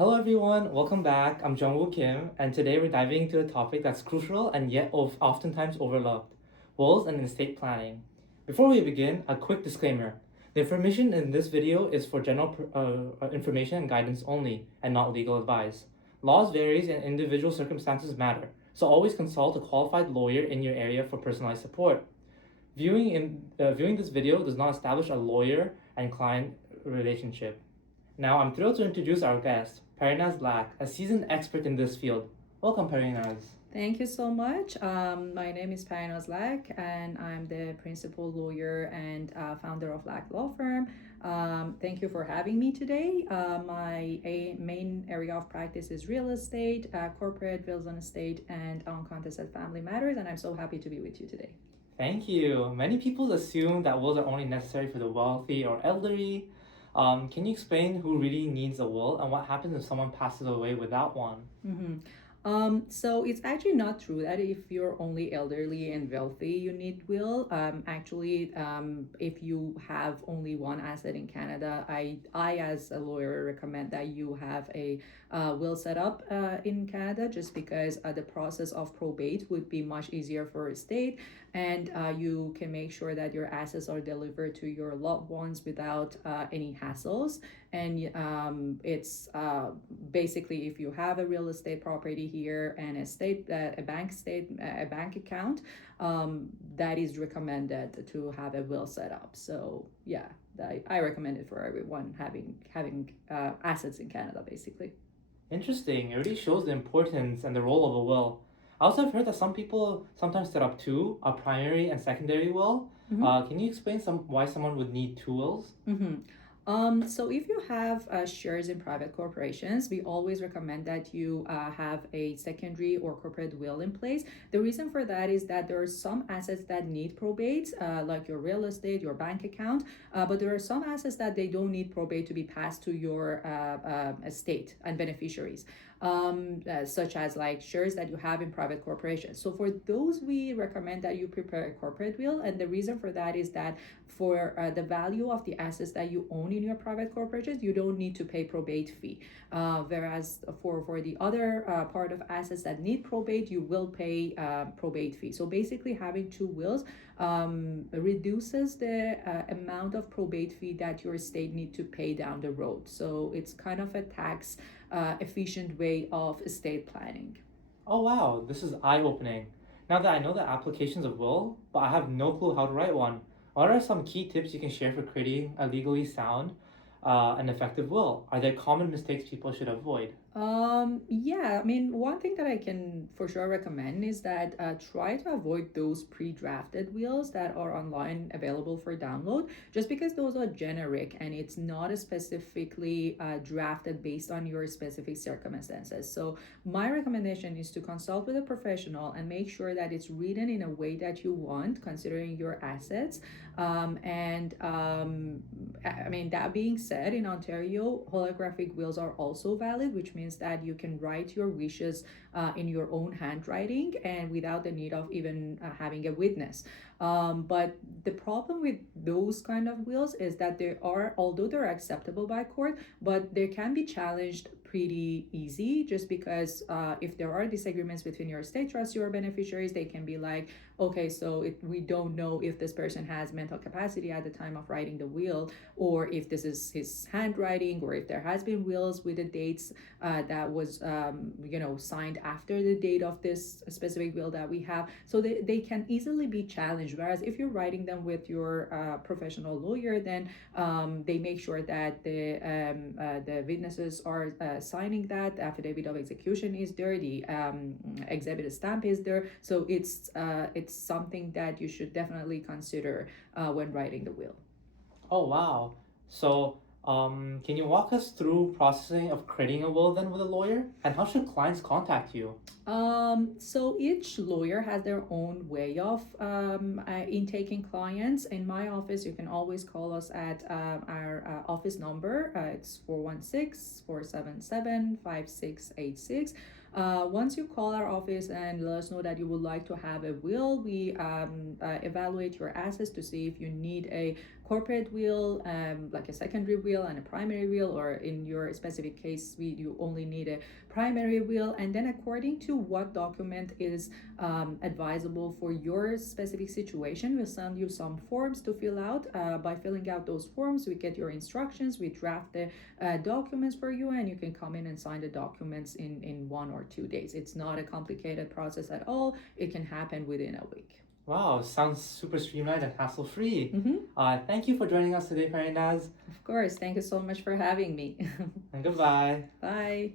Hello everyone, welcome back. I'm Jungwoo Kim, and today we're diving into a topic that's crucial and yet oftentimes overlooked: wills and estate planning. Before we begin, a quick disclaimer: the information in this video is for general information and guidance only, and not legal advice. Laws varies and individual circumstances matter, so always consult a qualified lawyer in your area for personalized support. Viewing this video does not establish a lawyer and client relationship. Now, I'm thrilled to introduce our guest, Parinaz Lack, a seasoned expert in this field. Welcome, Parinaz. Thank you so much. My name is Payano Lack, and I'm the principal lawyer and founder of Lack Law Firm. Thank you for having me today. My main area of practice is real estate, corporate, wills and estate, and uncontested family matters, and I'm so happy to be with you today. Thank you. Many people assume that wills are only necessary for the wealthy or elderly. Can you explain who really needs a will and what happens if someone passes away without one? Mm-hmm. So it's actually not true that if you're only elderly and wealthy, you need will. If you have only one asset in Canada, I as a lawyer recommend that you have a will set up in Canada, just because the process of probate would be much easier for a state, and you can make sure that your assets are delivered to your loved ones without any hassles. And it's basically, if you have a real estate property here and a bank account, that is recommended to have a will set up. So yeah, I recommend it for everyone having assets in Canada, basically. Interesting. It really shows the importance and the role of a will. I also have heard that some people sometimes set up two, a primary and secondary will. Mm-hmm. Can you explain why someone would need two wills? Mm-hmm. So if you have shares in private corporations, we always recommend that you have a secondary or corporate will in place. The reason for that is that there are some assets that need probate, like your real estate, your bank account, but there are some assets that they don't need probate to be passed to your estate and beneficiaries. Such as like shares that you have in private corporations. So for those, we recommend that you prepare a corporate will, and the reason for that is that for the value of the assets that you own in your private corporations, you don't need to pay probate fee. Whereas for the other part of assets that need probate, you will pay probate fee. So basically, having two wills reduces the amount of probate fee that your estate need to pay down the road. So it's kind of a tax efficient way of estate planning. Oh wow, this is eye-opening. Now that I know the applications of will, but I have no clue how to write one, what are some key tips you can share for creating a legally sound and effective will? Are there common mistakes people should avoid? Yeah, I mean, one thing that I can for sure recommend is that try to avoid those pre-drafted wills that are online available for download, just because those are generic and it's not specifically drafted based on your specific circumstances. So my recommendation is to consult with a professional and make sure that it's written in a way that you want, considering your assets. I mean, that being said, in Ontario, holographic wills are also valid, which means that you can write your wishes in your own handwriting and without the need of even having a witness. But the problem with those kind of wills is that although they're acceptable by court, but they can be challenged pretty easy, just because if there are disagreements between your estate trust, your beneficiaries, they can be like, okay, so we don't know if this person has mental capacity at the time of writing the will, or if this is his handwriting, or if there has been wills with the dates that was signed after the date of this specific will that we have. So they can easily be challenged, whereas if you're writing them with your professional lawyer, then they make sure that the witnesses are signing that. The affidavit of execution is there, the exhibit stamp is there. So it's something that you should definitely consider when writing the will. Oh wow. So, can you walk us through processing of creating a will then with a lawyer? And how should clients contact you? So each lawyer has their own way of intaking clients. In my office, you can always call us at our office number. It's 416-477-5686. Once you call our office and let us know that you would like to have a will, we evaluate your assets to see if you need a corporate will, like a secondary will and a primary will, or in your specific case, you only need a primary will. And then according to what document is advisable for your specific situation, we'll send you some forms to fill out. By filling out those forms, we get your instructions, we draft the documents for you, and you can come in and sign the documents in 1 or 2 days. It's not a complicated process at all. It can happen within a week. Wow, sounds super streamlined and hassle-free. Mm-hmm. Thank you for joining us today, Farinaz. Of course. Thank you so much for having me. And goodbye. Bye.